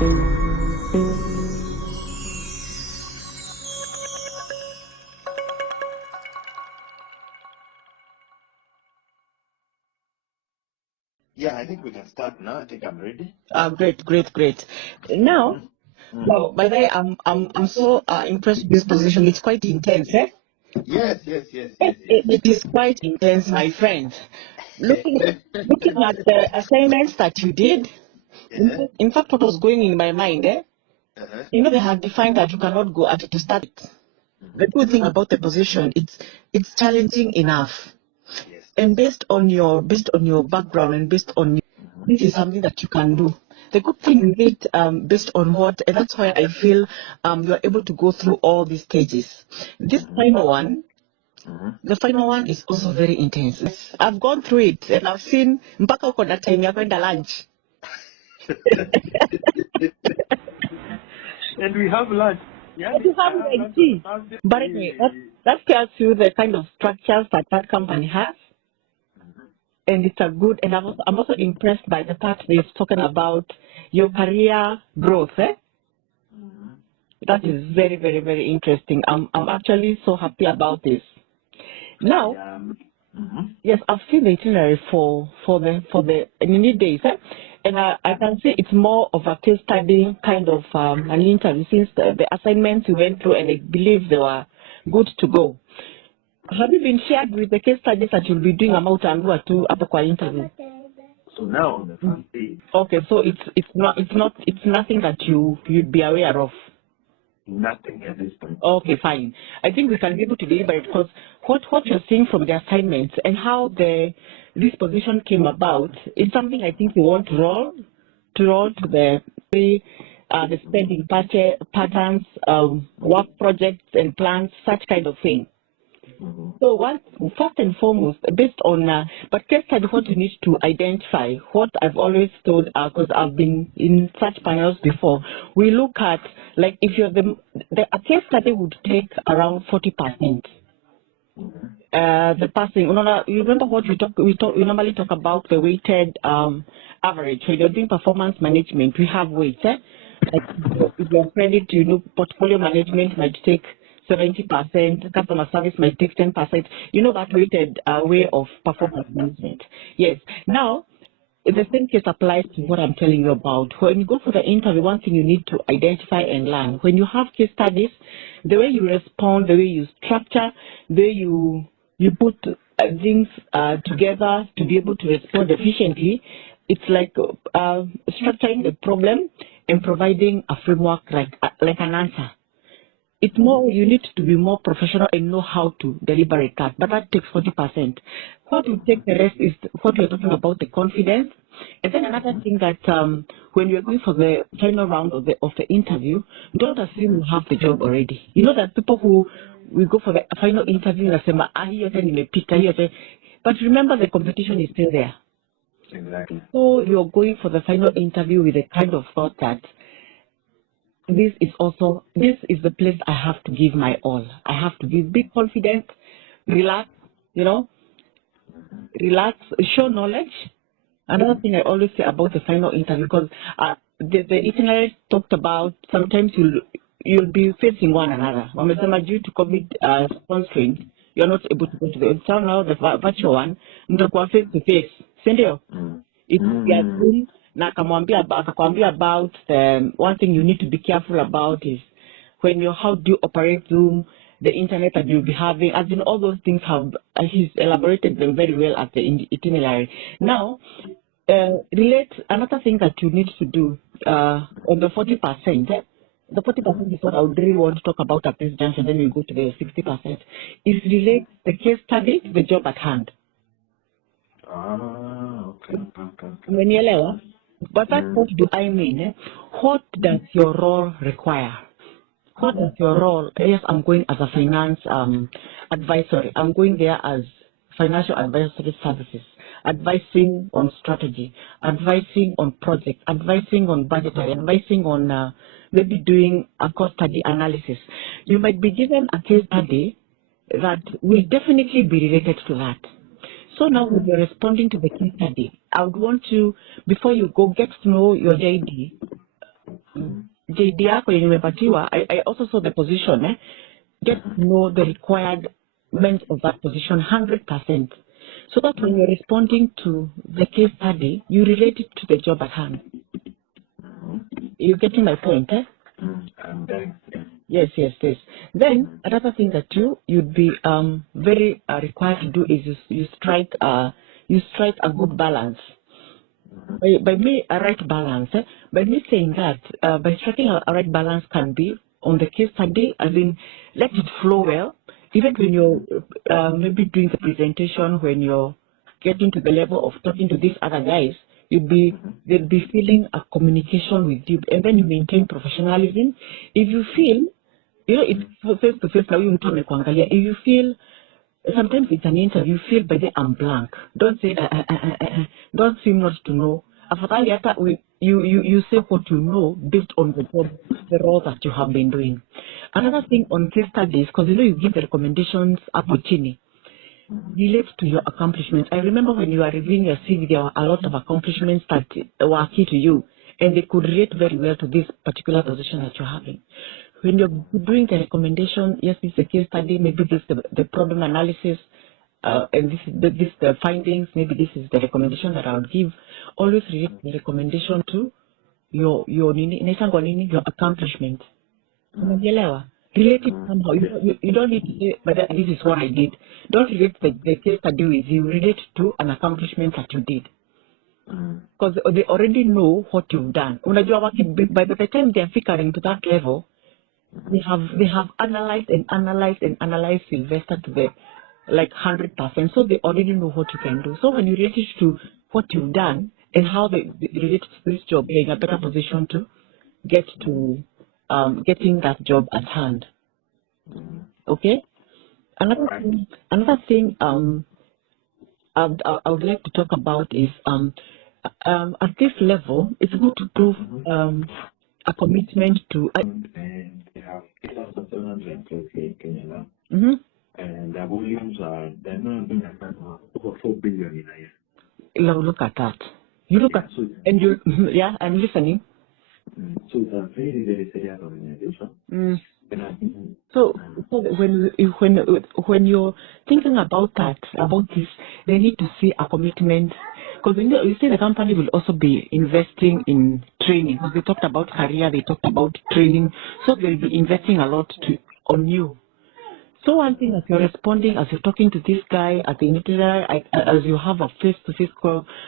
Yeah, I think we can start now. I think I'm ready. Great. Now, well, by the way, I'm so impressed with this position. It's quite intense, eh? Yes. It is quite intense, my friend. Looking at the assignments that you did, in fact, what was going in my mind, eh? You know, they have defined that you cannot go at it to start it. The good thing about the position, it's challenging enough, Yes. and based on your background and based on you, this is something that you can do. The good thing with it, based on what, and that's why I feel you are able to go through all these stages. This final one, the final one is also very intense. I've gone through it and I've seen mpaka uko na time ya kwenda lunch. And we have lunch. Yeah, You have like tea. But anyway, that tells you the kind of structures that company has. And it's a good, and I'm also impressed by the part they've spoken about your career growth. That is very, very, very interesting. I'm actually so happy about this. Now, yes, I've seen the itinerary for the need days, and I can say it's more of a case study kind of an interview, since the assignments you went through, and I believe they were good to go. Have you been shared with the case studies that you'll be doing about and what to upper interview? So now on the front page. Okay, so it's nothing that you'd be aware of. Nothing at this point. Okay, fine. I think we can be able to deliver it, because what you're seeing from the assignments and how this position came about is something I think you want to roll to the spending patterns, work projects and plans, such kind of thing. So first and foremost, based on, but case study, what you need to identify, what I've always told, because I've been in such panels before, we look at, like, if you're a case study would take around 40%. The passing, you remember what we normally talk about the weighted average. When you're doing performance management, we have weights. Like if you're credit, portfolio management might take 70%, customer service might take 10%. That weighted way of performance management. Yes. Now, the same case applies to what I'm telling you about. When you go for the interview, one thing you need to identify and learn. When you have case studies, the way you respond, the way you structure, the way you put things together to be able to respond efficiently, it's like structuring the problem and providing a framework like an answer. It's more, you need to be more professional and know how to deliberate that, but that takes 40%. What will take the rest is what we're talking about, the confidence. And then another thing that when you're going for the final round of the interview, don't assume you have the job already. You know that people who we go for the final interview and say, but remember the competition is still there. Exactly. So you're going for the final interview with a kind of thought that this is the place I have to give my all. I have to give big confidence, relax, relax, show knowledge. Another thing I always say about the final interview, because the itinerary talked about sometimes you'll be facing one another. Due to COVID constraints, you're not able to go to the now the virtual one. Mtakuwa face to face. Sindio? It's Zoom. Na akakwambia about one thing you need to be careful about is how do you operate Zoom, the internet that you'll be having, as in all those things he's elaborated them very well at the itinerary. Now, another thing that you need to do on the 40%, the 40% is what I would really want to talk about at this junction, then we go to the 60%, is relate the case study to the job at hand. Okay. But that's what do I mean? What does your role require? What does your role? Yes, I'm going as a finance advisory. I'm going there as financial advisory services, advising on strategy, advising on projects, advising on budgetary, advising on maybe doing a cost study analysis. You might be given a case study that will definitely be related to that. So now when you're responding to the case study, I would want you, before you go, get to know your JD. JD yako yenye umepatiwa, I also saw the position, get to know the requirements of that position 100%. So that when you're responding to the case study, you relate it to the job at hand. You're getting my point, I'm very, Yes. Then another thing that you'd be very required to do is you strike a good balance. By me a right balance. By me saying that by striking a right balance can be on the case study, as in let it flow well. Even when you're maybe doing the presentation, when you're getting to the level of talking to these other guys, they'll be feeling a communication with you, and then you maintain professionalism. If you feel, it's face to face now, if you feel, sometimes it's an interview, you feel by the I'm blank. Don't say, don't seem not to know. You say what you know based on the job, the role that you have been doing. Another thing on case studies, because you give the recommendations opportunity relates to your accomplishments. I remember when you are reviewing your CV, there were a lot of accomplishments that were key to you, and they could relate very well to this particular position that you're having. When you're doing the recommendation, yes, this is a case study, maybe this is the problem analysis, and this is the findings, maybe this is the recommendation that I would give. Always relate the recommendation to your accomplishment. Relate it somehow. You don't need to say, but this is what I did. Don't relate the case study with you. Relate to an accomplishment that you did. Because they already know what you've done. By the time they are figuring to that level, they have analyzed Sylvester to the 100%. So they already know what you can do. So when you relate it to what you've done and how they relate to this job, you're in a better position to get to getting that job at hand. Okay. Another thing I would like to talk about is at this level, it's good to prove a commitment to. And they have 8,700 employees here in Kenya now. And the volumes are, they're not being over 4 billion in a year. Look at that. You look at, and you, I'm listening. So it's a very, very serious organization. So when you're thinking about this, they need to see a commitment, because you see the company will also be investing in training. Because they talked about career, they talked about training, so they'll be investing a lot on you. So one thing, as you're responding, as you're talking to this guy at the interview, as you have a face-to-face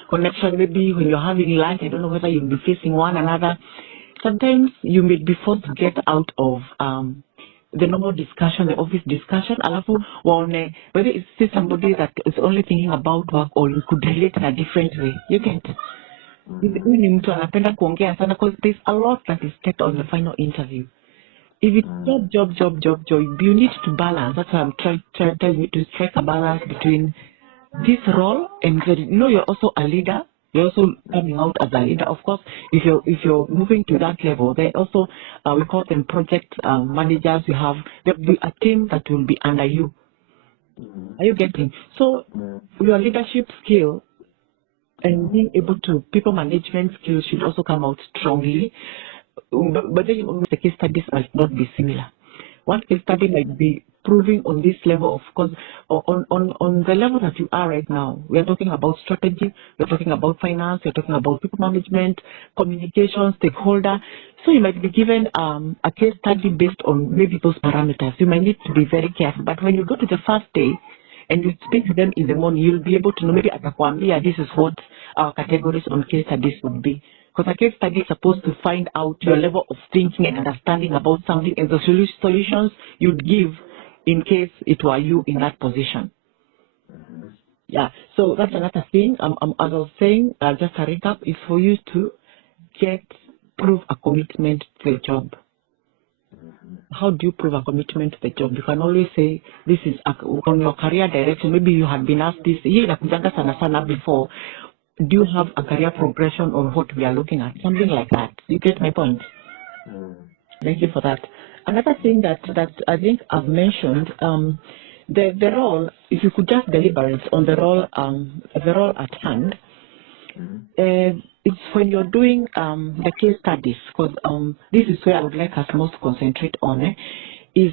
connection, maybe when you're having lunch, I don't know whether you'll be facing one another. Sometimes you may be forced to get out of the normal discussion, the office discussion, whether it's somebody that is only thinking about work, or you could relate in a different way. You get because there's a lot that is kept on the final interview. If it's job, you need to balance. That's why I'm trying to tell you to strike a balance between this role and you're also a leader. You're also coming out as a leader. Of course, if you're moving to that level, then also we call them project managers. There'll be a team that will be under you. Are you getting? So your leadership skill and being able to people management skills should also come out strongly. But then the case studies might not be similar. One case study might be proving on this level, of course, on the level that you are right now. We are talking about strategy, we're talking about finance, we're talking about people management, communication, stakeholder. So you might be given a case study based on maybe those parameters. You might need to be very careful. But when you go to the first day and you speak to them in the morning, you'll be able to know maybe this is what our categories on case studies would be. Because a case study is supposed to find out your level of thinking and understanding about something and the solutions you'd give in case it were you in that position. Yeah, so that's another thing. As I was saying, just a recap, is for you to prove a commitment to the job. How do you prove a commitment to the job? You can always say, this is on your career direction. Maybe you had been asked this before. Do you have a career progression on what we are looking at? Something like that. You get my point? Thank you for that. Another thing that I think I've mentioned, the role, if you could just deliberate on the role at hand, it's when you're doing the case studies, because this is where I would like us most to concentrate on, is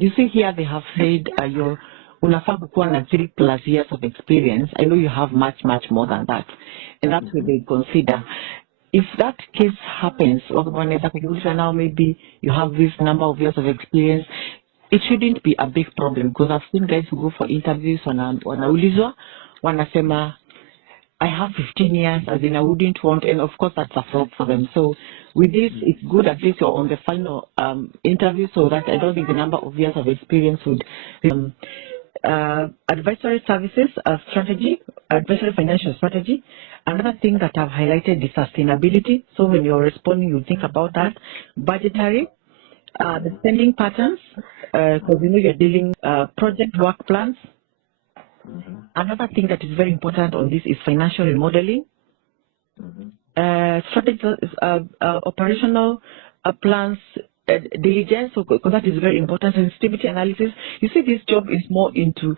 you see here they have said your unafaa kukuwa na 3+ years of experience. I know you have much more than that, and that's what they consider. If that case happens, now maybe you have this number of years of experience, it shouldn't be a big problem, because I've seen guys who go for interviews wanaulizwa wanasema I have 15 years, as in I wouldn't want, and of course that's a flop for them. So with this, it's good at least you're on the final interview, so that I don't think the number of years of experience would. Advisory services strategy, advisory financial strategy. Another thing that I've highlighted is sustainability. So when you're responding, you think about that. Budgetary, the spending patterns, because you know you're dealing project work plans. Another thing that is very important on this is financial remodeling. Strategy, operational plans, diligence, because that is very important. Sensitivity analysis. You see, this job is more into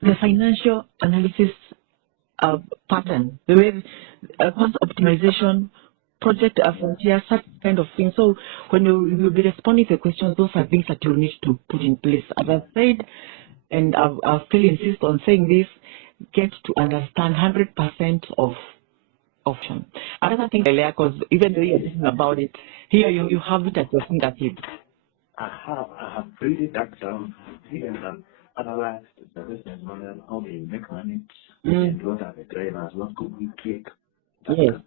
the financial analysis pattern, the way cost optimization, project frontier, such kind of thing. So when you'll be responding to questions, those are things that you need to put in place. As I said, and I'll still insist on saying this, get to understand 100% of option. Another thing, because even though you're thinking about it, here you have it at your fingertips. I have really that down here and analyzed the business model, how they make money, and what are the drivers, what could we tweak that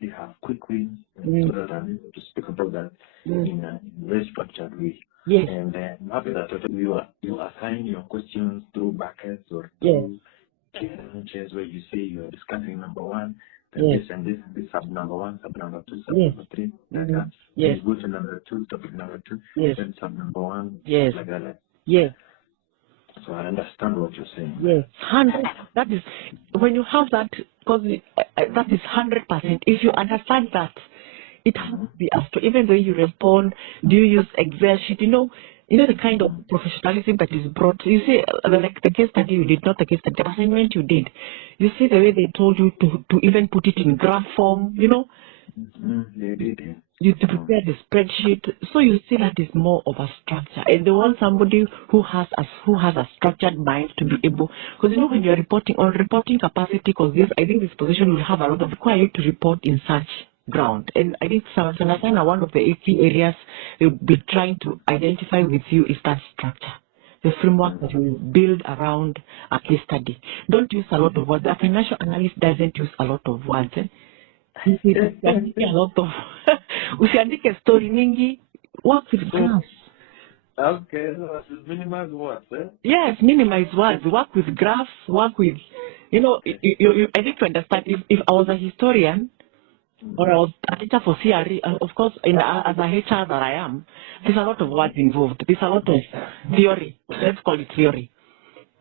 they have quick wins, so that I'm able to speak about that in a very structured way. Yes. And I'm happy that you assign your questions through buckets or through challenges where you say you're discussing number one, this and this sub number one, sub number two, sub number three, like that. Yes. Go to number two, topic number two, then sub number one, like that. Yes. So I understand what you're saying. Yes, 100. That is when you have that, because that is 100%. If you understand that, it has to be asked. Even though you respond, do you use Excel sheet? You know the kind of professionalism that is brought. You see, like the case study you did, not the case study, the assignment you did. You see the way they told you to even put it in graph form. You know, they did. You to prepare the spreadsheet. So you see that is more of a structure, and they want somebody who has a structured mind to be able. Because you know when you're reporting on reporting capacity, because I think this position will have a lot of require you to report in such ground. And I think one of the key areas they'll be trying to identify with you is that structure, the framework that you build around a case study. Don't use a lot of words. A financial analyst doesn't use a lot of words. A lot of usiandike story mingi, work with graphs. Okay, so minimize words, Yes, minimize words, work with graphs, work with, I think to understand, if I was a historian, or I was a teacher for CRE, of course, as a HR that I am, there's a lot of words involved. There's a lot of theory. Let's call it theory.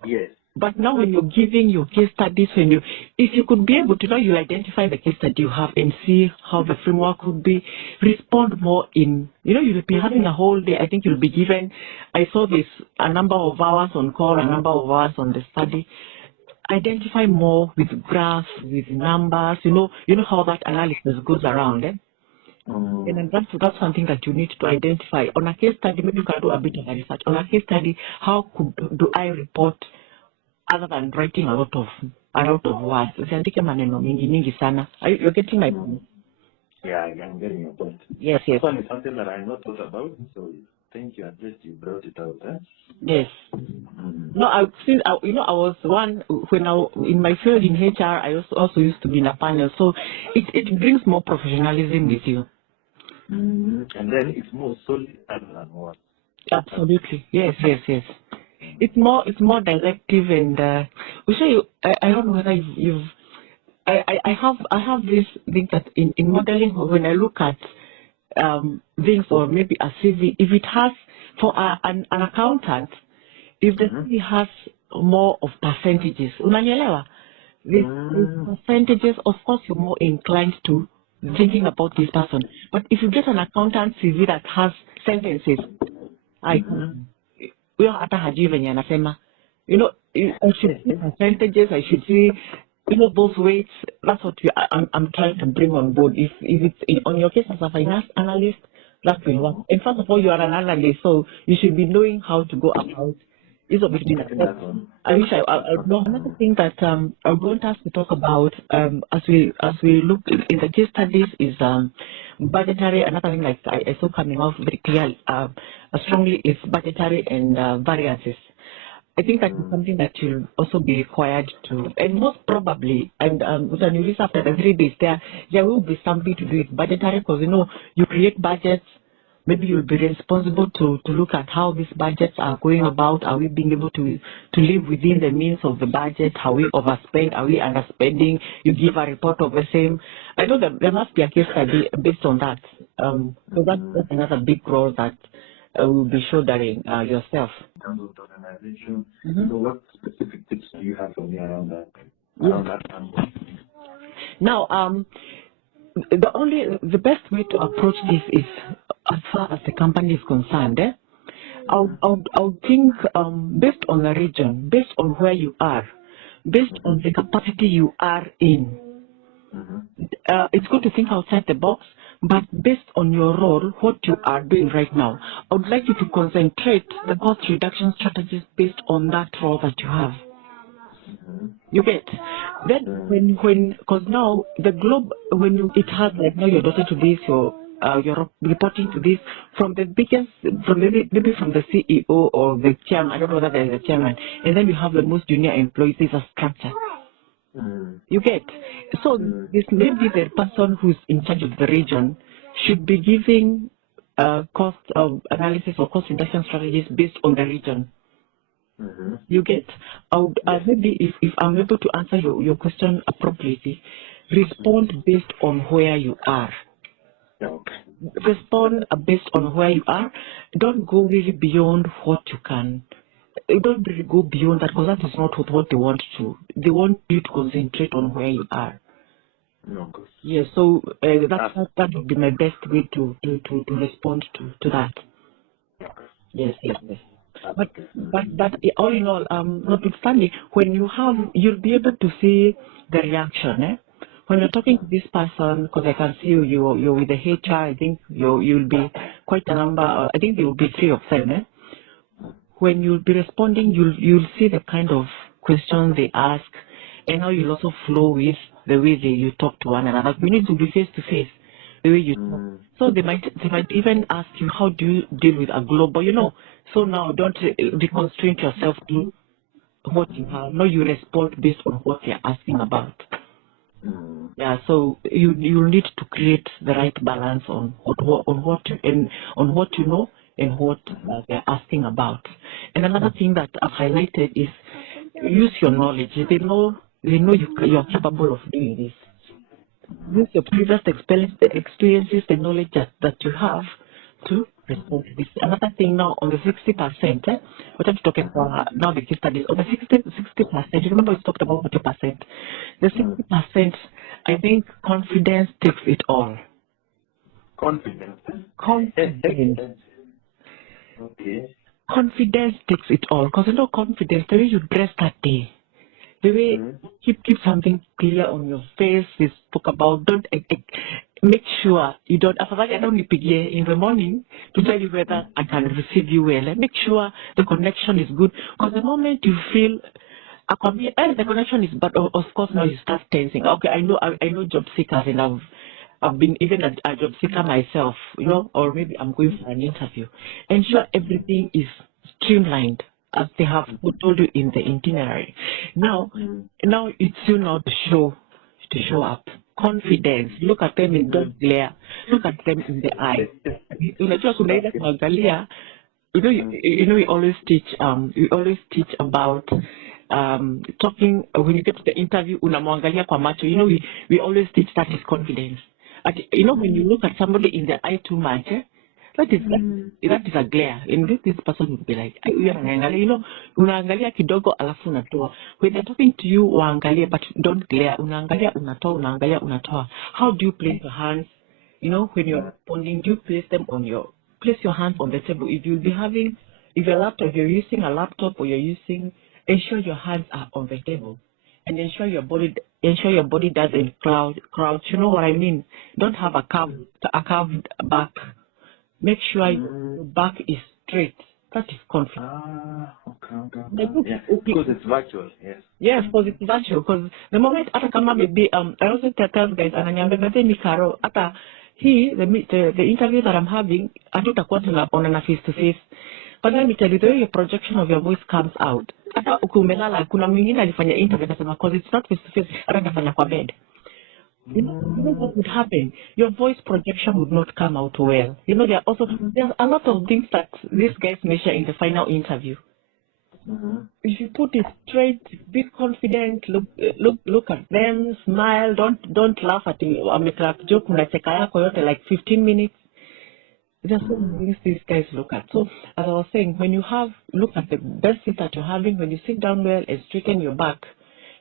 Yes. But now when you're giving your case studies, if you could be able to you identify the case that you have and see how the framework would be, respond more in, you'll be having a whole day. I think you'll be given, I saw this, a number of hours on call, a number of hours on the study. Identify more with graphs, with numbers, you know how that analysis goes around. And that's something that you need to identify. On a case study, maybe you can do a bit of research. On a case study, how do I report other than writing a lot of words? Usiandike maneno mingi sana. You're getting my point? Yeah, I'm getting your point. Yes. It's something that I not thought about, so thank you. At least you brought it out. Yes. No, I've seen. I was one when in my field in HR. I also used to be in a panel, so it brings more professionalism with you. And then it's more solid than what. Absolutely. Yes. It's more directive, and we show you. I don't know whether you've. I have this thing that in modeling, when I look at things or maybe a CV, if it has for an accountant, if the CV has more of percentages, unanielewa, the percentages, of course, you're more inclined to thinking about this person. But if you get an accountant CV that has sentences, I should see percentages, I should see those weights, that's what I'm trying to bring on board. If it's on your case as a finance analyst, that will work. And first of all, you are an analyst, so you should be knowing how to go about. I wish I know. Another thing that I want us to talk about as we look in the case studies is budgetary. Another thing like I saw coming out very clearly strongly is budgetary and variances. I think that is something that will also be required to, and most probably, and when you list after the 3 days, there will be something to do with budgetary, because you create budgets. Maybe you'll be responsible to look at how these budgets are going about. Are we being able to live within the means of the budget? Are we overspend? Are we underspending? You give a report of the same. I know that there must be a case study based on that. So that's another big role that will be shouldering yourself. In terms of the organization, so what specific tips do you have for me around that? Now, the best way to approach this is, as far as the company is concerned, I would think based on the region, based on where you are, based on the capacity you are in. It's good to think outside the box, but based on your role, what you are doing right now, I would like you to concentrate the cost reduction strategies based on that role that you have. You get then because now the globe, it has like now you're daughter to this, you're reporting to this from the biggest, maybe from the CEO or the chairman. I don't know whether there is a chairman, and then you have the most junior employees. There's a structure. You get so this maybe the person who's in charge of the region should be giving cost analysis or cost reduction strategies based on the region. You get, maybe if I'm able to answer your question appropriately, respond based on where you are. Respond based on where you are. Don't go really beyond what you can. Don't really go beyond that, because that is not what they want to. They want you to concentrate on where you are. Yeah, so that would be my best way to respond to that. Yes. But all in all, notwithstanding, when you'll be able to see the reaction. When you're talking to this person, because I can see you're with the HR, I think you'll be quite a number. I think there will be 3 of them. When you'll be responding, you'll see the kind of questions they ask, and how you'll also flow with the way you talk to one another. You need to be face to face, the way you talk. So they might even ask you, how do you deal with a global, So now don't reconstrain yourself to what you have. No, you respond based on what they're asking about. Yeah, so you need to create the right balance on what you know and what they're asking about. And another thing that I've highlighted is use your knowledge. They know you're capable of doing this. Use your previous experiences, the knowledge that you have to respond to this. Another thing now on the 60%, what I'm talking about now, the case studies on the 60%. Remember we talked about 40%. The 60%, I think confidence takes it all. Confidence. Okay. Confidence takes it all, because confidence, the way you dress that day, the way keep something clear on your face. We spoke about, don't make sure you don't. I don't in the morning to tell you whether I can receive you well. Make sure the connection is good, because the moment you feel the connection is bad, of course now you start tensing. Okay, I know job seekers, and I've been even a job seeker myself, or maybe I'm going for an interview. Ensure everything is streamlined as they have told you in the itinerary. Now it's you now to show up. Confidence. Look at them and don't glare. Look at them in the eye. We always teach about talking when you get to the interview. Unamwangalia kwa macho. We always teach that is confidence. When you look at somebody in the eye too much, that is a glare. And this person would be like, unaangalia kidogo alafu unatoa. When they're talking to you, uangalia, but don't glare. Unaangalia, unatoa. How do you place your hands? When you're responding, do you place your hands on the table? If you're using a laptop or ensure your hands are on the table. and ensure your body doesn't crouch. You know what I mean? Don't have a curved back. Make sure your back is straight. That is confident. Okay. Yeah, because it's virtual, yes. Yes, because it's virtual. Because the moment maybe I also tell guys the interview that I'm having, I don't on a face to face. But let me tell you, the way your projection of your voice comes out. Hata ukiumelala kuna mwingine alifanya interview akasema because it's not face to face, atafanya kwa bed. You know what would happen? Your voice projection would not come out well. You know, there's a lot of things that these guys measure in the final interview. If you put it straight, be confident, look at them, smile, don't laugh at you. I make a joke like 15 minutes. There's so many things these guys look at. So as I was saying, when you look at the best thing that you're having, when you sit down well and straighten your back,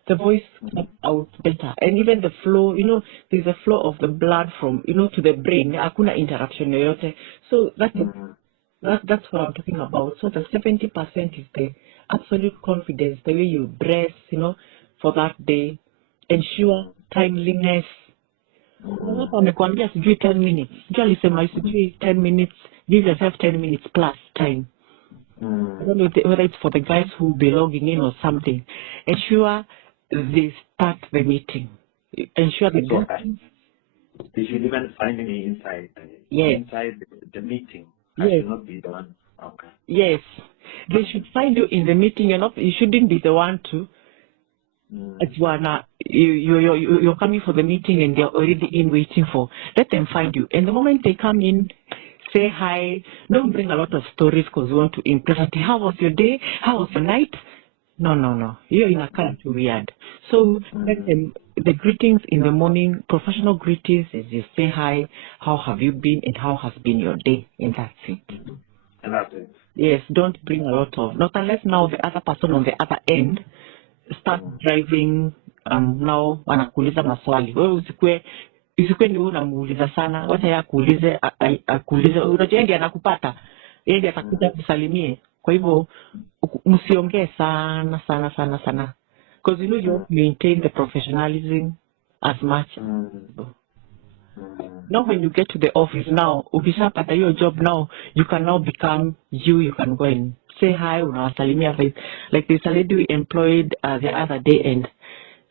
the voice comes out better. And even the flow, you know, there's a flow of the blood from, you know, to the brain. Hakuna interruption yoyote. So that's what I'm talking about. So the 70% is the absolute confidence, the way you dress, you know, for that day. Ensure timeliness. Hapa amekwambia sijui 10 minutes. Sijui alisema sijui 10 minutes. Give yourself 10 minutes plus time. I don't know whether it's for the guys who will be logging in or something. Ensure they start the meeting. Ensure they go. They should even find me inside the meeting. I should not be the one. Okay. Yes. They should find you in the meeting. You shouldn't be the one to. You're coming for the meeting and they're already in waiting for. Let them find you. And the moment they come in, say hi. Don't bring a lot of stories because you want to impress. How was your day? How was your night? No. You're in a kind of weird. So let them, the greetings in the morning, professional greetings is you say hi, how have you been and how has been your day, and that's it. And that's it. Yes, don't bring a lot of, not unless now the other person on the other end start driving, now wanakuuliza maswali. Wewe usikue ni unamuuliza sana, wacha yeye akuulize, unajua yeye anakupata. Yeye atakuja kusalimie. Kwa hivyo msiongee sana. Because you know you maintain the professionalism as much as possible. Now when you get to the office now, ukishapata your job now, you can now become you can go and say hi, unawasalimia like there's a lady we employed the other day, and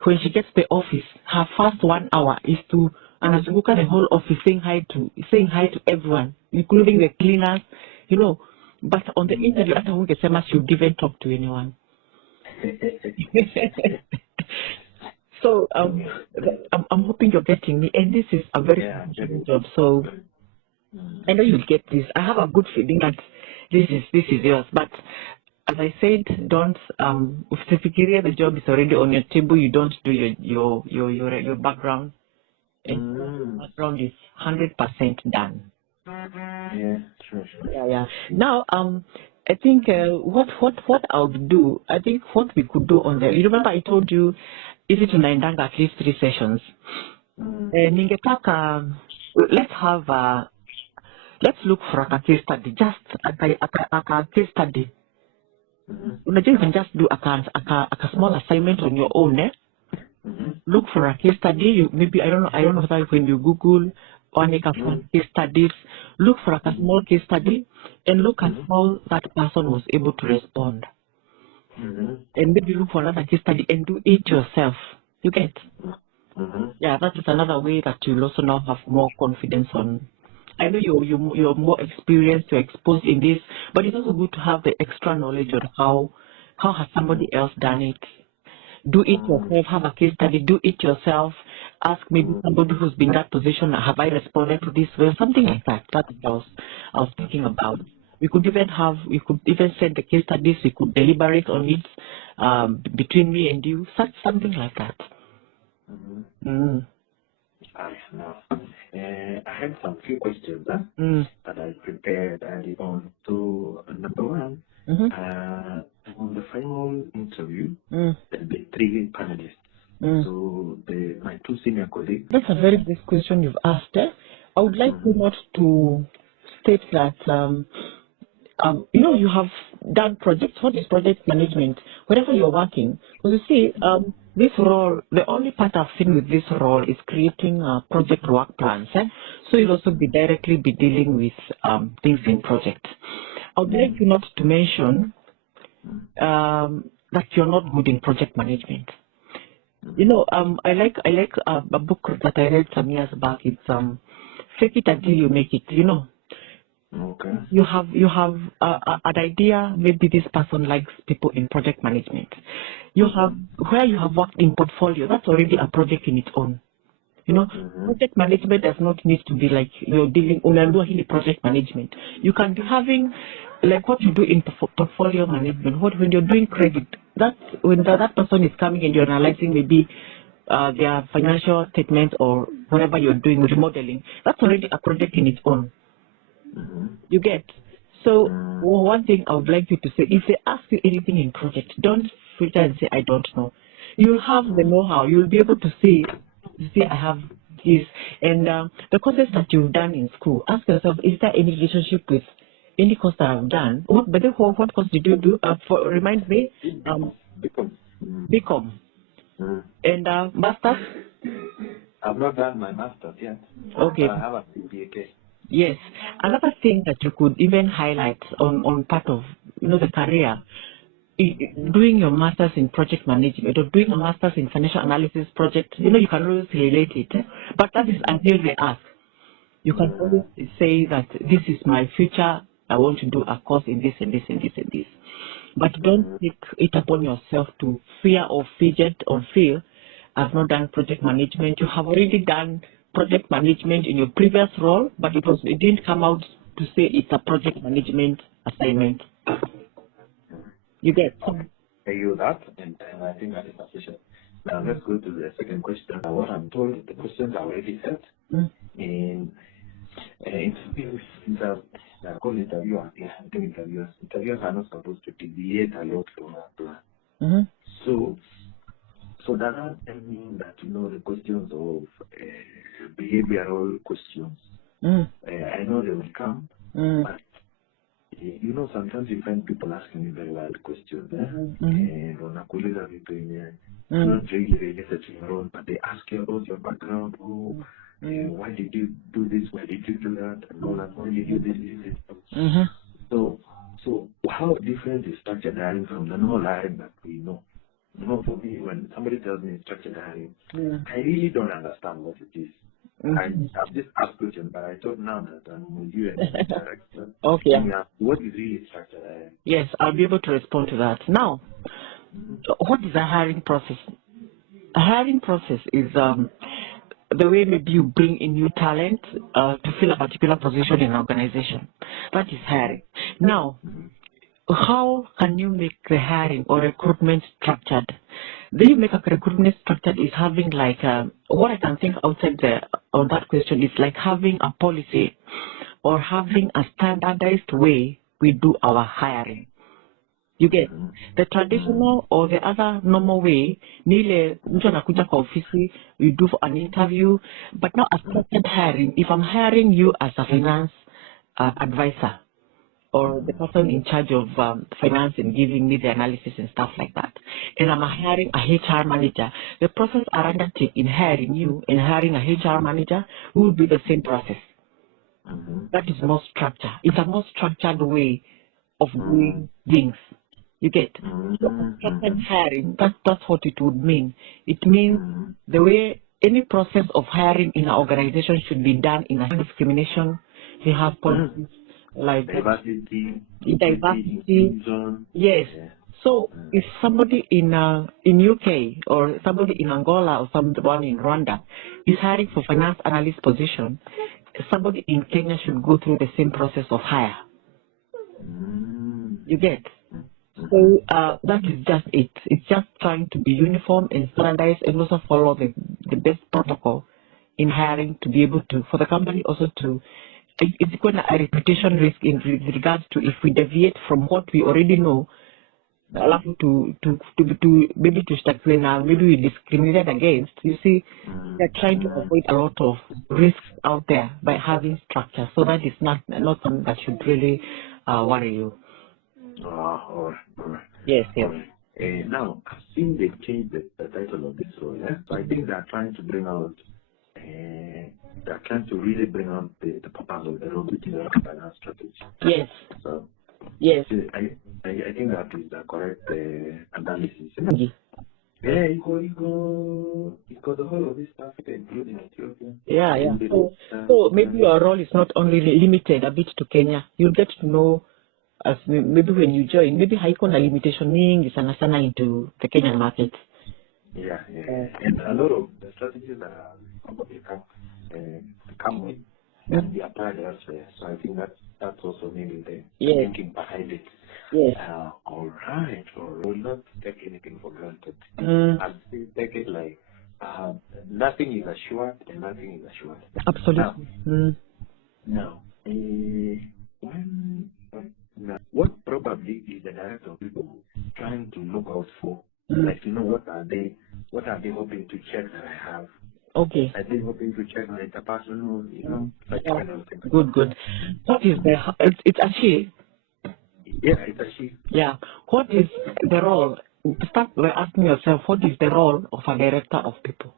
when she gets to the office, her first 1 hour is to anazunguka the whole office saying hi to everyone, including the cleaners, you know. But on the interview, hata ungesema she would even talk to anyone. So I'm hoping you're getting me, and this is a very good job. So I know you'll get this. I have a good feeling that this is yours. But as I said, don't if the job is already on your table, you don't do your background. And background is 100% done. Yeah, sure. Yeah. Now, I think what I would do, I think what we could do on the, you remember I told you, is it tunaendanga at least 3 sessions? Ningetaka, let's look for a case study, just a case study. You can just do a small assignment on your own. Look for a case study. Maybe I don't know if when you Google or make a case studies, look for a small case study and look at how that person was able to respond. And maybe look for another case study and do it yourself. You get? Yeah, that is another way that you'll also now have more confidence on. I know you're more experienced, you're exposed in this, but it's also good to have the extra knowledge on how has somebody else done it. Do it yourself, have a case study, do it yourself. Ask maybe somebody who's been in that position, have I responded to this way? Something like that. That's what I was thinking about. We could even send the case studies, we could deliberate on it between me and you, something like that. I had some few questions that I prepared early on. So number one, on the final interview, there'll be 3 panelists. So my 2 senior colleagues. That's a very good question you've asked. I would like you not to state that you have done projects. What is project management? Wherever you're working, because you see, this role, the only part I've seen with this role is creating project work plans. So you'll also be directly dealing with things in projects. I would like you not to mention that you're not good in project management. You know, I like a book that I read some years back. It's Fake It Until You Make It. You know. Okay. You have an idea. Maybe this person likes people in project management. You have where you have worked in portfolio. That's already a project in its own. You know, project management does not need to be like you're dealing in project management. You can be having like what you do in portfolio management. When you're doing credit, that's when that person is coming and you're analyzing maybe their financial statements or whatever you're doing with modeling. That's already a project in its own. You get. So one thing I would like you to say, if they ask you anything in project, don't filter and say I don't know. You'll have the know-how. You'll be able to say I have this. And the courses that you've done in school, ask yourself, is there any relationship with any course that I've done? What course did you do? Remind me. BCom. And master's? I've not done my master's yet. Okay. But I have a CPA. Yes. Another thing that you could even highlight on part of the career, doing your master's in project management or doing a master's in financial analysis project, you can always relate it. But that is until they ask. You can always say that this is my future. I want to do a course in this and this and this and this. But don't take it upon yourself to fear or fidget or feel I've not done project management. You have already done project management in your previous role, but it didn't come out to say it's a project management assignment. You get? I use that, and I think that is sufficient. Now let's go to the second question. What I'm told, the questions are already set. In interviews, I call interviewers. I think interviewers are not supposed to deviate a lot from our plan. So does that mean that the questions of behavioral questions? I know they will come, but sometimes you find people asking me very wild questions, and on a kuuliza vitu yenye not really related to your own, but they ask you about your background. Why did you do this? Why did you do that? And all that. Why did you do this? So how different is structured hiring from the normal hiring that we know? For me, when somebody tells me structured hiring, I really don't understand what it is. I've just asked questions, but I thought now that I'm with you and okay. What is really structured hiring? Yes, I'll be able to respond to that. Now, what is a hiring process? A hiring process is the way maybe you bring in new talent to fill a particular position in an organization. That is hiring. Now, how can you make the hiring or recruitment structured? The way you make a recruitment structured is having like what I can think outside on that question is like having a policy or having a standardized way we do our hiring. You get the traditional or the other normal way. Nile mtu anakuja kwa ofisi, you do for an interview. But now a structured hiring, if I'm hiring you as a finance advisor, or the person in charge of finance and giving me the analysis and stuff like that, and I'm hiring a HR manager, the process I undertake in hiring you and hiring a HR manager will be the same process. That is more structure. It's a more structured way of doing things. You get? Structured hiring, that's what it would mean. It means the way any process of hiring in an organization should be done in a discrimination. We have policies like diversity. Yes. So if somebody in UK or somebody in Angola or someone in Rwanda is hiring for finance analyst position, somebody in Kenya should go through the same process of hire. You get? So that is just it. It's just trying to be uniform and standardized and also follow the best protocol in hiring to be able to, for the company also to, it's going to a reputation risk in regards to if we deviate from what we already know, to maybe to start now, maybe we discriminate against. You see, they're trying to avoid a lot of risks out there by having structure. So that is not something that should really worry you. All right. Yes, yes. Now, I've seen they changed the title of this role. Yeah? So I think they're trying to bring out, they're trying to really bring out the purpose of the role, which is a finance strategy. Yes. So, yes. I think that is the correct analysis. Okay. Yeah, you got the whole of this stuff, including Ethiopia. Yeah, yeah. So maybe your role is not only limited a bit to Kenya. You get to know, as maybe when you join, maybe haiko na limitation nyingi sana sana into the Kenyan market. Yeah. And a lot of the strategies that are probably come with can be applied elsewhere. So I think that's also maybe the thinking behind it. Yes. All right. We'll not take anything for granted. I'll still take it like nothing is assured and nothing is assured. Absolutely. Now, what probably is the director of people trying to look out for? Like, what are they hoping to check that I have? Okay. Are they hoping to check my interpersonal, such kind of thing? Good. What is it's a she. Yeah, it's a she. Yeah. What is the role? Start by asking yourself, what is the role of a director of people?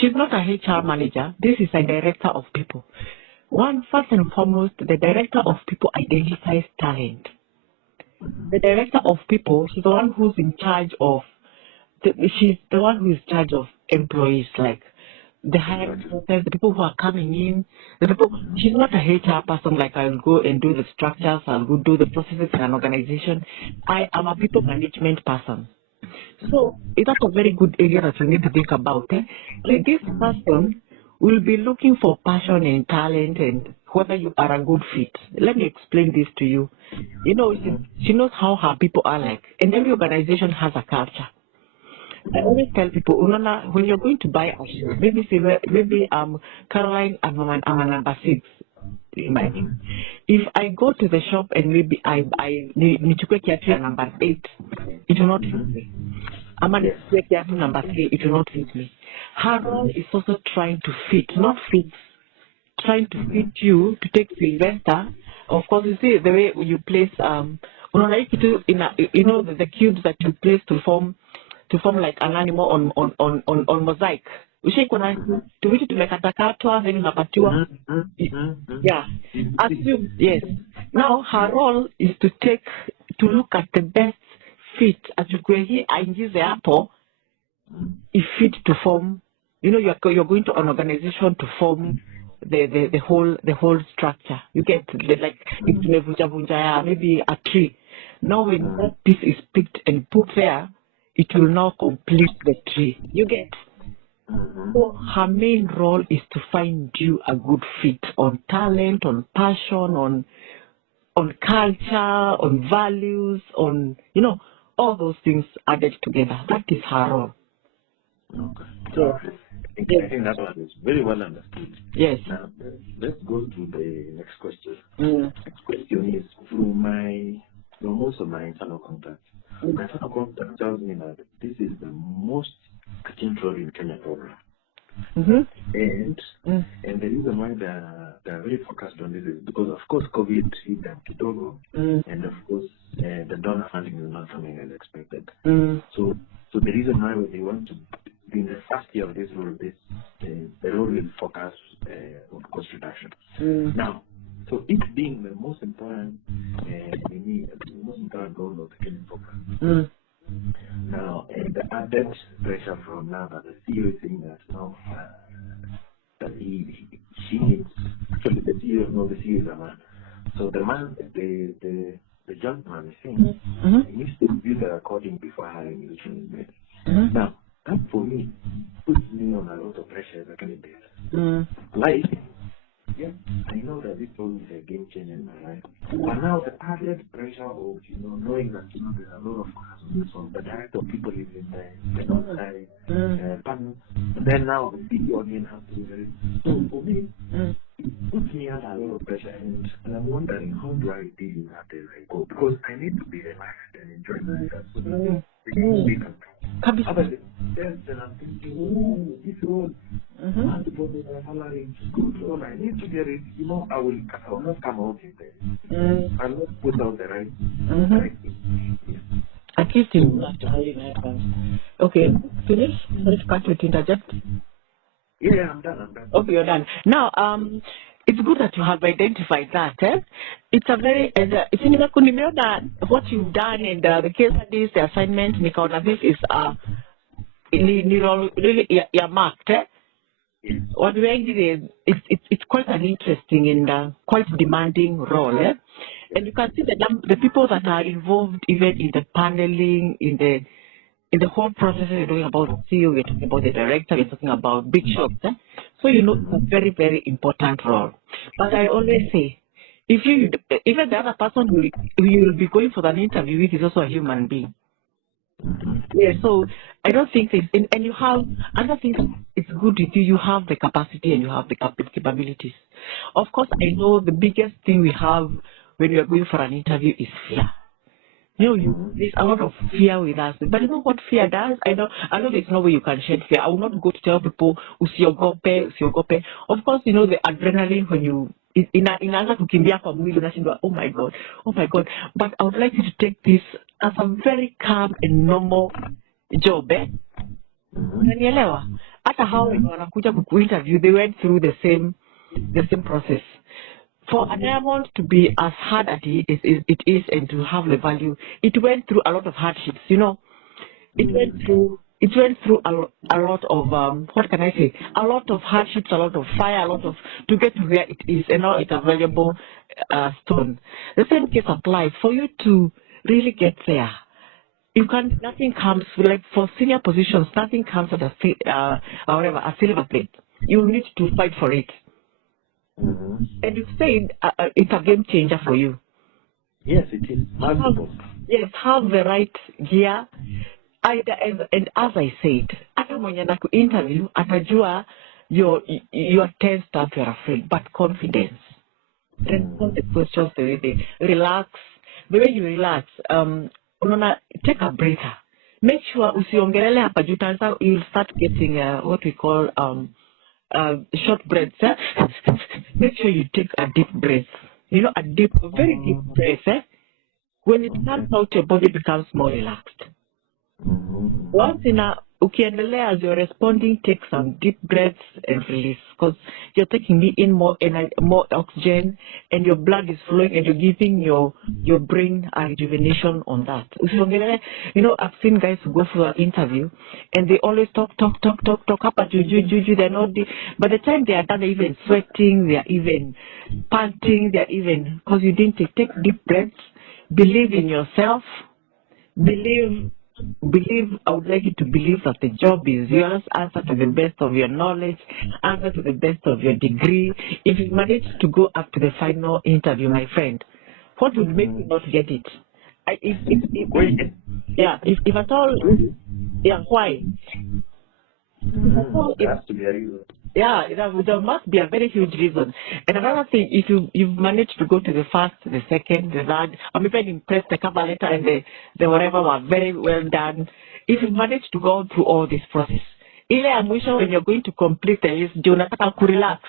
She's not a HR manager. This is a director of people. First and foremost, the director of people identifies talent. The director of people, she's the one who's in charge of, she's the one who is in charge of employees, like the hiring process, the people who are coming in, the people. She's not a HR person, like I'll go and do the structures, I'll go do the processes in an organization. I am a people management person. So that's a very good area that you need to think about. Like this person will be looking for passion and talent and whether you are a good fit. Let me explain this to you. She knows how her people are like, and every organization has a culture. I always tell people, when you're going to buy a shoe, maybe Caroline, I'm a number 6. Imagine if I go to the shop and maybe I need to quick number 8, it will not fit me. I'm going to quick number 3, it will not fit me. Her role is also trying to fit, not fit, trying to fit you to take Sylvester. Of course, you see the way you place the cubes that you place to form like an animal on mosaic. Ushaikona tuvitu tumekatakatwa then unapatiwa. Yeah. Assume, yes. Now her role is to look at the best fit. Achukue hii aingize hapo if fit to form. You're going to an organization to form the whole structure. You get maybe a tree. Now when that piece is picked and put there, it will now complete the tree. You get? So her main role is to find you a good fit on talent, on passion, on culture, on values, on all those things added together. That is her role. Okay. So I think that one is very well understood. Yes. Now let's go to the next question. Next question is from most of my internal contacts. My internal contact tells me that this is the most urgent role in Kenya program. And the reason why they're very focused on this is because, of course, COVID hit them to Togo, and of course, the donor funding is not coming as expected. So the reason why they want to, in the first year of this role, the role will focus on cost reduction. Now, so it being the most important, the most important goal of the Kenyan program. Now, the added pressure from now that the CEO is saying that now that she needs, actually the CEO, no, the CEO is a man. So the man, the gentleman is saying he needs to build a recording before hiring the training made. Now, that for me puts me on a lot of pressure as a candidate. Like, yeah, I know that this role is a game changer in my life. But now the added pressure of, knowing that, there's a lot of cars on this one. The director of people is in the north side, panel. And then now the CEO again has to do it. So for me, it puts me under a lot of pressure. And I'm wondering, how do I deal with that as I go? Because I need to be relaxed and enjoy myself. So then I'm thinking, this role, I have to put my salary, good role, I need to get it, I will not come out in there. I'll not put out the right. At least in that. Okay, finish. Sorry to cut you to interject. Yeah, I'm done. Okay, you're done. Now, it's good that you have identified that. It's a very, what you've done and the case studies, the assignment, Nikaona, this is really marked. What we did is it's quite an interesting and quite demanding role. And you can see the people that are involved even in the paneling, in the whole process. You're talking about CEO, we're talking about the director, we're talking about big shops. So it's a very, very important role. But I always say, even the other person who you will be going for an interview with is also a human being. Yeah, so I don't think it's, and you have, another thing it's good with you, you have the capacity and you have the capabilities. Of course, I know the biggest thing we have when we are going for an interview is fear. There's a lot of fear with us. But you know what fear does? I know there's no way you can shed fear. I will not go to tell people, usiogope. Of course, the adrenaline when you, inaanza kukimbia kwa mwili, unashindwa, oh my God. But I would like you to take this as a very calm and normal job, Unanielewa? Hata hao wenye wanakuja kuku-interview, they went through the same process. For a diamond to be as hard as it is and to have the value, it went through a lot of hardships. It went through a lot of what can I say? A lot of hardships, a lot of fire, a lot of to get to where it is, and now it's a valuable stone. The same case applies for you to really get there. Nothing comes like for senior positions. Nothing comes at a silver plate. You need to fight for it. And you said it's a game changer for you. Yes, it is. Have the right gear. And as I said, hata mwenye na ku-interview atajua you're tensed up, you're afraid, but confidence. Respond the questions the way they relax. The way you relax, take a breather. Make sure usiongelele hapa juu you'll start getting what we call short breaths. Make sure you take a deep breath. A very deep breath. When it comes out, your body becomes more relaxed. Once ukiendelea as you're responding, take some deep breaths and release, because you're taking in more oxygen and your blood is flowing and you're giving your brain a rejuvenation on that. I've seen guys who go for an interview and they always talk up at you. They're not. By the time they are done, they're even sweating, they're even panting, because you didn't take deep breaths. Believe in yourself. Believe, I would like you to believe that the job is yours. Answer to the best of your knowledge. Answer to the best of your degree. If you manage to go up to the final interview, my friend, what would make you not get it? If at all, why? There has to be a reason. There must be a very huge reason. And another thing, if you've managed to go to the first, the second, the third, I'm even impressed the cover letter and the whatever were very well done. If you managed to go through all this process, when you're going to complete the list, do not relax.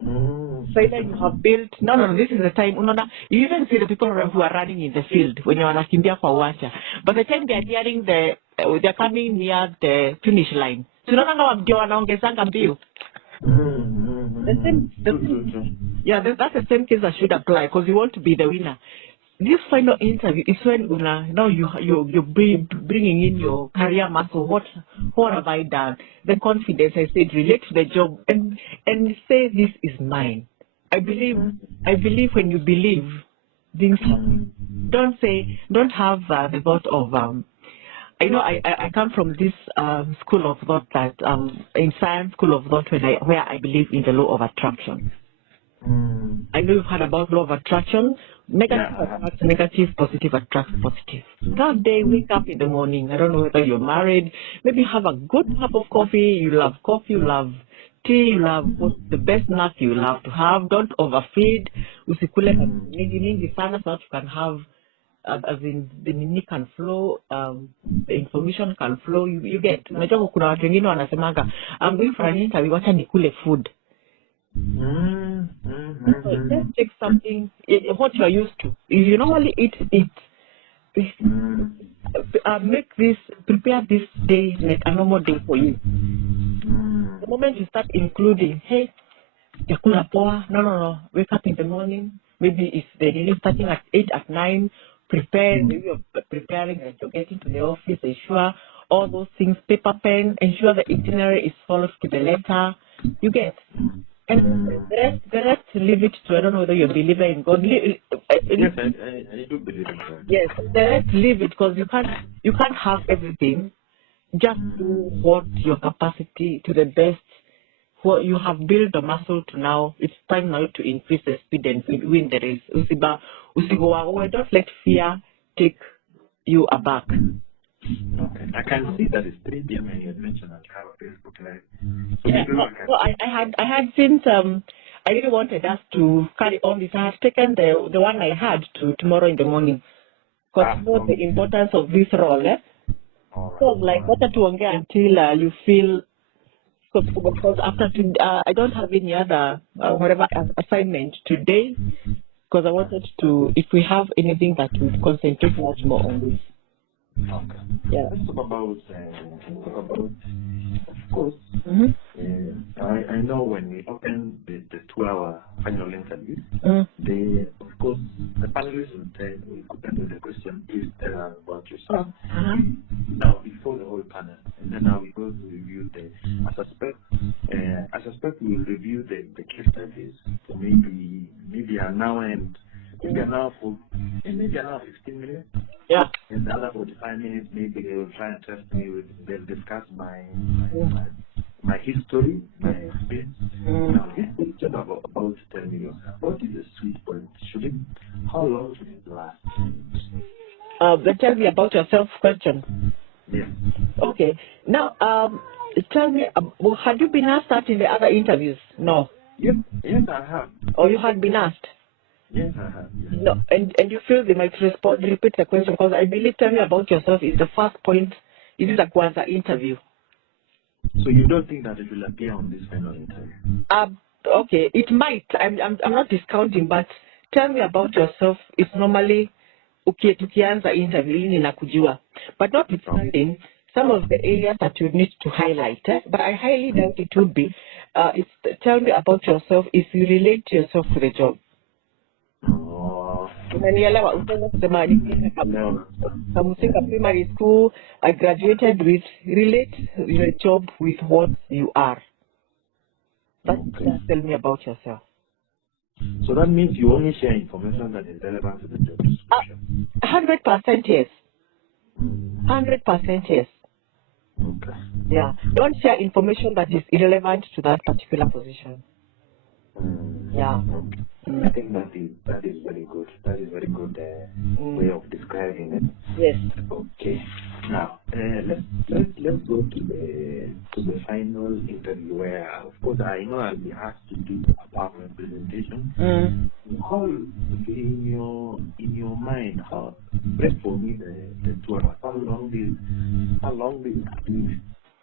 So either you have built, this is the time. You even see the people who are running in the field when you're nakimbia kwa uwanja. By the time they are nearing they're coming near the finish line. So that's the same case that should apply, because you want to be the winner. This final interview is when now you're bringing in your career muscle. What have I done? The confidence, I said, relate to the job and say this is mine. I believe when you believe, things happen. Don't have the thought of I come from this school of thought that in science school of thought where I believe in the law of attraction. I know you've heard about law of attraction. Negative attracts negative, positive attracts positive. That day, wake up in the morning. I don't know whether you're married. Maybe have a good cup of coffee. You love coffee. You love tea. You love the best nut you love to have. Don't overfeed. Usikule mingi sana so that you can have, as in the mini can flow, the information can flow. You get. Unajua kuna watu wengine wanasemaga, I'm going for an interview, wacha nikule food. So just take something, what you are used to. If you normally eat prepare this day like a normal day for you. The moment you start including, hey, yakula poa, no, wake up in the morning. Maybe if the day is starting at 8 at 9, prepare. Maybe you're preparing and you're getting to the office. Ensure all those things, paper, pen. Ensure the itinerary is followed to the letter. You get. And the rest, leave it to, I don't know whether you believe in God. Yes, I do believe in God. Yes, the rest, leave it, because you can't have everything. Just do what your capacity to the best. What you have built the muscle to now, it's time now to increase the speed and win the race. Don't let fear take you aback. Okay, I can see that it's 3 p.m. and you had mentioned that you have a Facebook Live. Yeah, so I had since I really wanted us to carry on this. I have taken the one I had to tomorrow in the morning, because you know the importance of this role. So like what to until you feel. Because after I don't have any other whatever assignment today, because I wanted to, if we have anything that would concentrate much more on this. Okay. Yeah. Let's talk about, of course, I know when we open the 2-hour final interview, they, of course, the panelists will tell we could enter the question, please tell us about yourself. Now, before the whole panel, and then now we go to review I suspect we will review the case studies for maybe an hour and maybe an hour 15 minutes. Yeah. In the other 45 minutes, maybe they will try and test me they'll discuss my history, my experience. Now, this question about tell me yourself, what is the sweet point? How long should it last? Tell me about yourself question. Yeah. Okay. Now, tell me, had you been asked that in the other interviews? No. Yes, I have. Or you had been asked? Yes, I have. Yes. No, and you feel they might repeat the question, because I believe tell me about yourself is the first point. It is a Kwanzaa interview. So you don't think that it will appear on this final interview? Okay, it might. I'm not discounting, but tell me about yourself. It's normally okay tukianza interview ninakujua, but notwithstanding some of the areas that you need to highlight. But I highly doubt it would be. Tell me about yourself if you relate yourself to the job. Unanielewa? Utaweza kusema kamusinga primary school, I graduated with, relate your job with what you are. Just tell me about yourself. So that means you only share information that is relevant to the job description. 100% yes. 100% yes. Okay. Yeah. Don't share information that is irrelevant to that particular position. Yeah. I think that is very good. That is very good way of describing it. Yes. Okay. Now let's go to the final interview where, of course, I know I'll be asked to do a PowerPoint presentation. How in your mind, break for me the 2 hours. How long do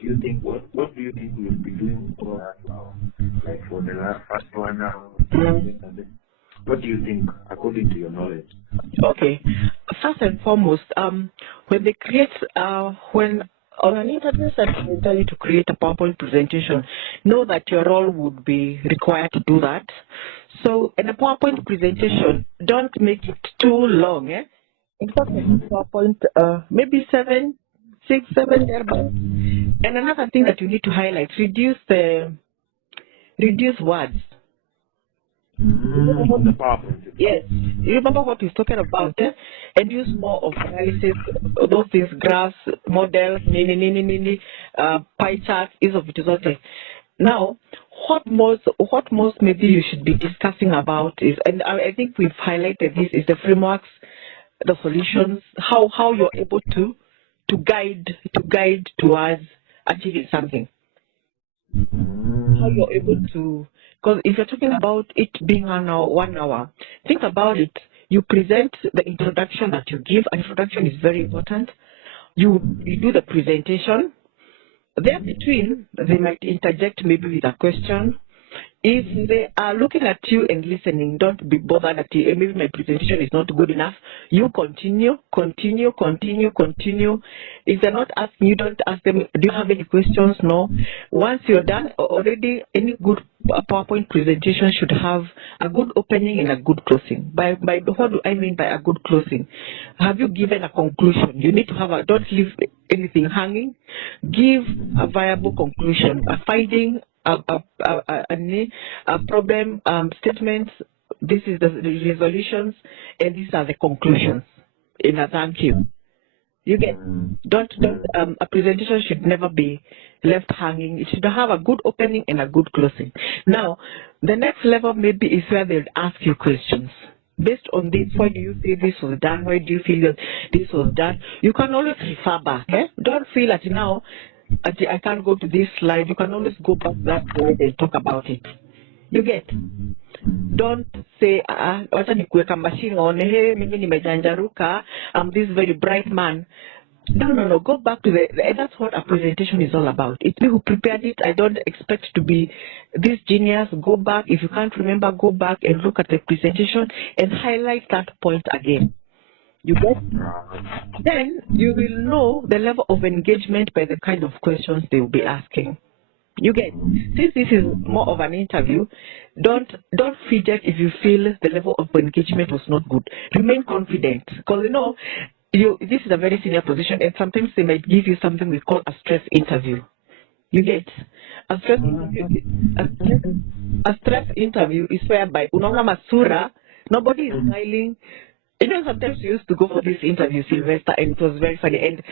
you think? What do you think we will be doing for that hour? Like for the first 1 hour? What do you think, according to your knowledge? Okay. First and foremost, when they create, when on an interview session they tell you to create a PowerPoint presentation, know that your role would be required to do that. So in a PowerPoint presentation, don't make it too long. In fact, PowerPoint, maybe 6, 7 thereabouts. And another thing that you need to highlight, reduce words. The PowerPoint. Yes, you remember what he's talking about, and use more of analysis, those things, graphs, models, pie charts, is of it is okay. Now, what most maybe you should be discussing about is, and I think we've highlighted this, is the frameworks, the solutions, how you're able to guide towards achieving something. How you're able to, because if you're talking about it being 1 hour, think about it. You present the introduction that you give. Introduction is very important. You do the presentation. There between, they might interject maybe with a question. If they are looking at you and listening, don't be bothered that maybe my presentation is not good enough. You continue. If they're not asking you, don't ask them, do you have any questions? No. Once you're done, already any good PowerPoint presentation should have a good opening and a good closing. What do I mean by a good closing? Have you given a conclusion? You need to have don't leave anything hanging. Give a viable conclusion, a finding, a problem statements. This is the resolutions, and these are the conclusions in a thank you. You get, a presentation should never be left hanging. It should have a good opening and a good closing. Now, the next level maybe is where they'll ask you questions. Based on this, why do you feel this was done? Why do you feel that this was done? You can always refer back. Don't feel that now I can't go to this slide. You can always go back to that slide and talk about it. You get? Don't say, wacha nikuweka machine on, hey, mimi nimejanjaruka, I'm this very bright man. No. Go back to that's what a presentation is all about. It's me who prepared it. I don't expect to be this genius. Go back. If you can't remember, go back and look at the presentation and highlight that point again. You get? Then you will know the level of engagement by the kind of questions they will be asking. You get? Since this is more of an interview, don't fidget if you feel the level of engagement was not good. Remain confident, because this is a very senior position, and sometimes they might give you something we call a stress interview. You get? A stress interview is whereby unaona masura, nobody is smiling. Sometimes we used to go for this interview, Sylvester, and it was very funny. And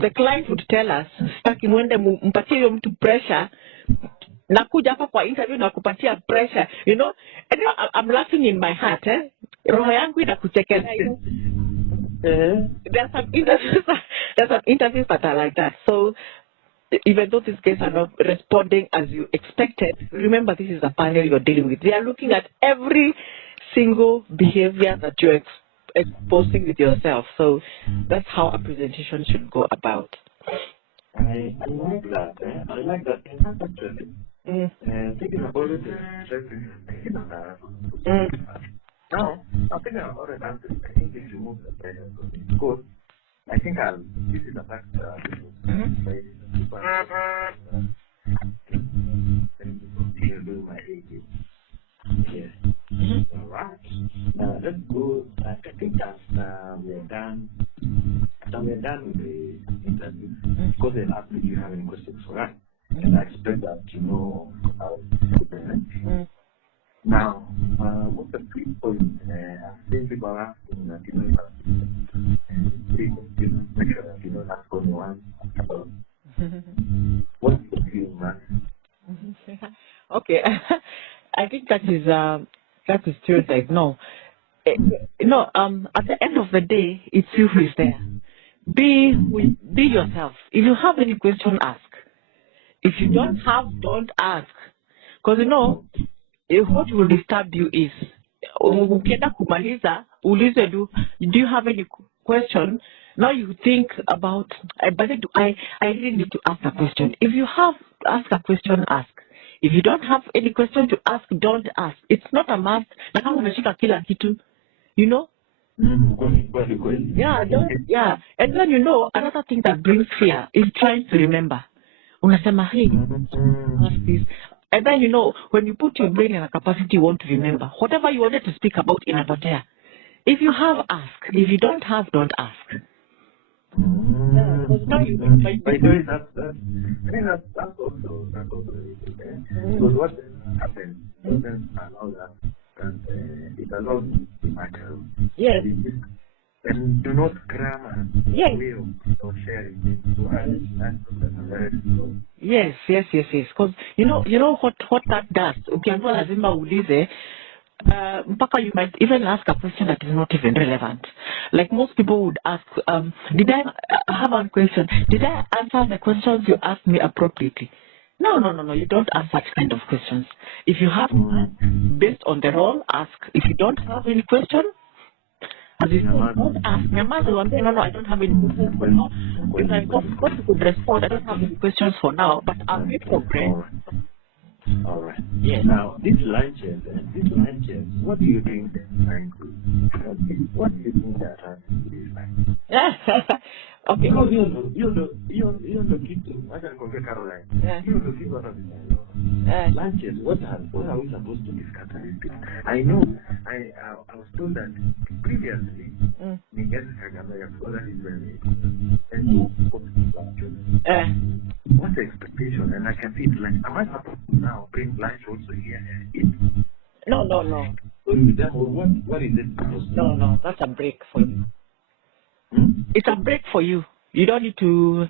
the client would tell us, mwende mpatie yo mtu pressure, nakuja hapa kwa interview na kupatia pressure, and I'm laughing in my heart, roho yangu inakuchekelea. There's some interviews that are like that. So even though these guys are not responding as you expected, remember this is a panel you're dealing with. They are looking at every single behavior that you're exposing with yourself. So that's how a presentation should go about. I like that. I like that. Thinking about it, now, I'm thinking about it. I think if you move the better, because I think this is a fact. Do my AG. Yes. All right. Let's go. I think that we're done. We're done with the interview. Because they asked me, do you have any questions for that? And I expect that you know how to present. Now, what's the key point? Since people are asking that you know, make sure that you don't ask only one about what's the view, man? Okay, I think that is stereotype. No, at the end of the day, it's you who is there. Be yourself. If you have any question, ask. If you don't have, don't ask. Because what will disturb you is, ukienda kumaliza, ulize do you have any question? Now you think about, but I really need to ask a question. If you have ask a question, ask. If you don't have any question to ask, don't ask. It's not a must. Na kama umeshika kila kitu, Yeah, yeah. And then another thing that brings fear is trying to remember. Unasema, hey, ask this. And then when you put your brain in a capacity you want to remember, whatever you wanted to speak about in a hotel. If you have, ask. If you don't have, don't ask. I think that's also because what happens and all that, and it allows you to imagine. Yes. And do not cram will or share it. So yes. Because you know what that does. Ukiambiwa lazima ulize. Mpaka you might even ask a question that is not even relevant. Like most people would ask, did I have one question? Did I answer the questions you asked me appropriately? No. You don't ask such kind of questions. If you have based on the role, ask. If you don't have any question, as you don't ask. No, I don't have any questions for now. If I could respond, I don't have any questions for now, but I'll wait for break. All right. Yes. Now, these lunches, what do you think they're trying to? What do you think they're trying to do this time? Okay. No, you know, keep. I can compare Caroline. You know, keep one of the lunches. What are we supposed to discuss? I know. I was told that previously, the that is very what's the expectation? And I can see it like, am I supposed to now bring lunch also here and eat? No. So what is it supposed to? No, that's a break for you. It's a break for you. You don't need to.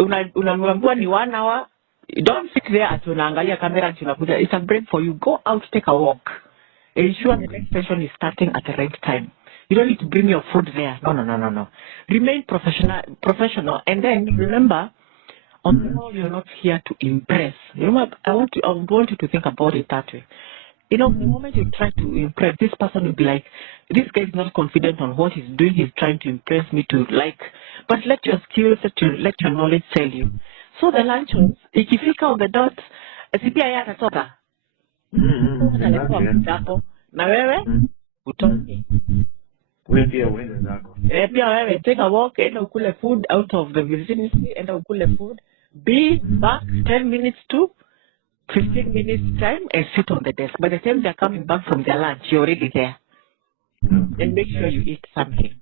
Unaambiwa ni 1 hour. You don't sit there at unaangalia camera and unakuja. It's a break for you. Go out, take a walk. Ensure the next session is starting at the right time. You don't need to bring your food there. No. Remain professional, and then remember, on the whole, you're not here to impress. Remember, I want you to think about it that way. You know, the moment you try to impress, this person will be like, this guy is not confident on what he's doing. He's trying to impress me to like. But let your skills, let your knowledge tell you. So the luncheons, ikifika on the dot, sipia yeye atatoka. Na wewe utoke. Pia wewe take a walk, enda ukule food out of the vicinity, enda ukule food. Be back 10 minutes to 15 minutes time and sit on the desk. By the time they're coming back from their lunch, you're already there. And make sure you eat something.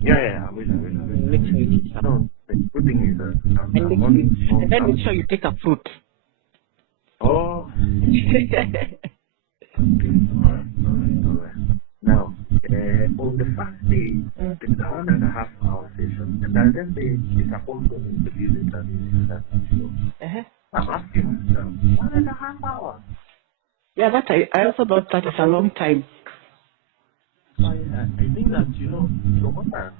I will. Make sure you eat something. The good thing is that and then make sure you take a fruit. Oh. Now, on the first day, it's a 1.5 hour session, and then it's supposed to be the interview. I'm asking myself, 1.5 hours. Yeah, that I also thought that is a long time. I think that, so what my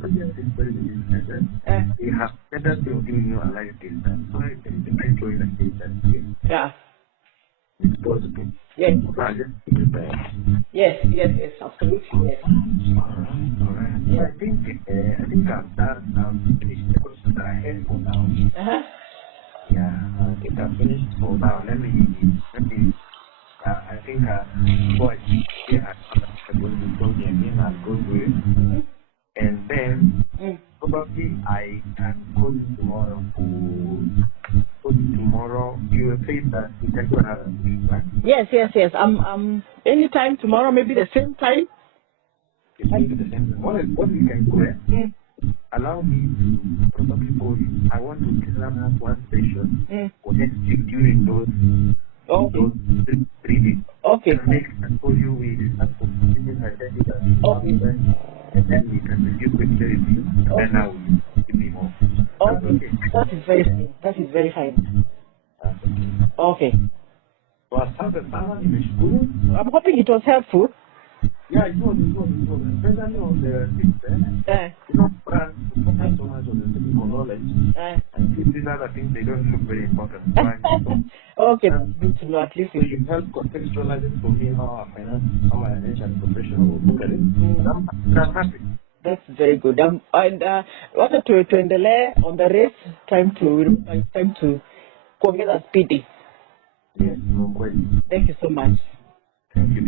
previous experience is that they have better to giving you a life distance. So I think they can join a distance. Yeah. It's possible. Yes. Yes, absolutely. Yes. All right. Yeah, I think I've finished the questions that I had for now. Yeah, I think I've finished for now. Let me I think before I I'm going to talk again, I'll go through it. And then probably I can call you tomorrow you will say that we can go another week, right? Yes. Anytime tomorrow, maybe the same time. It may be the same time. What we can do allow me to probably call you. I want to plan out one session for next week during those 3 days. Okay. And next I call you with things like that. Okay. And then we can review quickly review. And then I will give me more. Okay. That is very fine. Okay. So I started someone in the school. I'm hoping it was helpful. Yeah, it was. Especially on the things, brands focus so much on the technical knowledge. And these other things, they don't look very important. Okay, good to know. At least you help contextualize it for me how an HR professional will look at it. I'm happy. That's very good. And wanted to endelea on the race, time to kuongeza speedy. Yes, no question. Thank you so much. Thank you.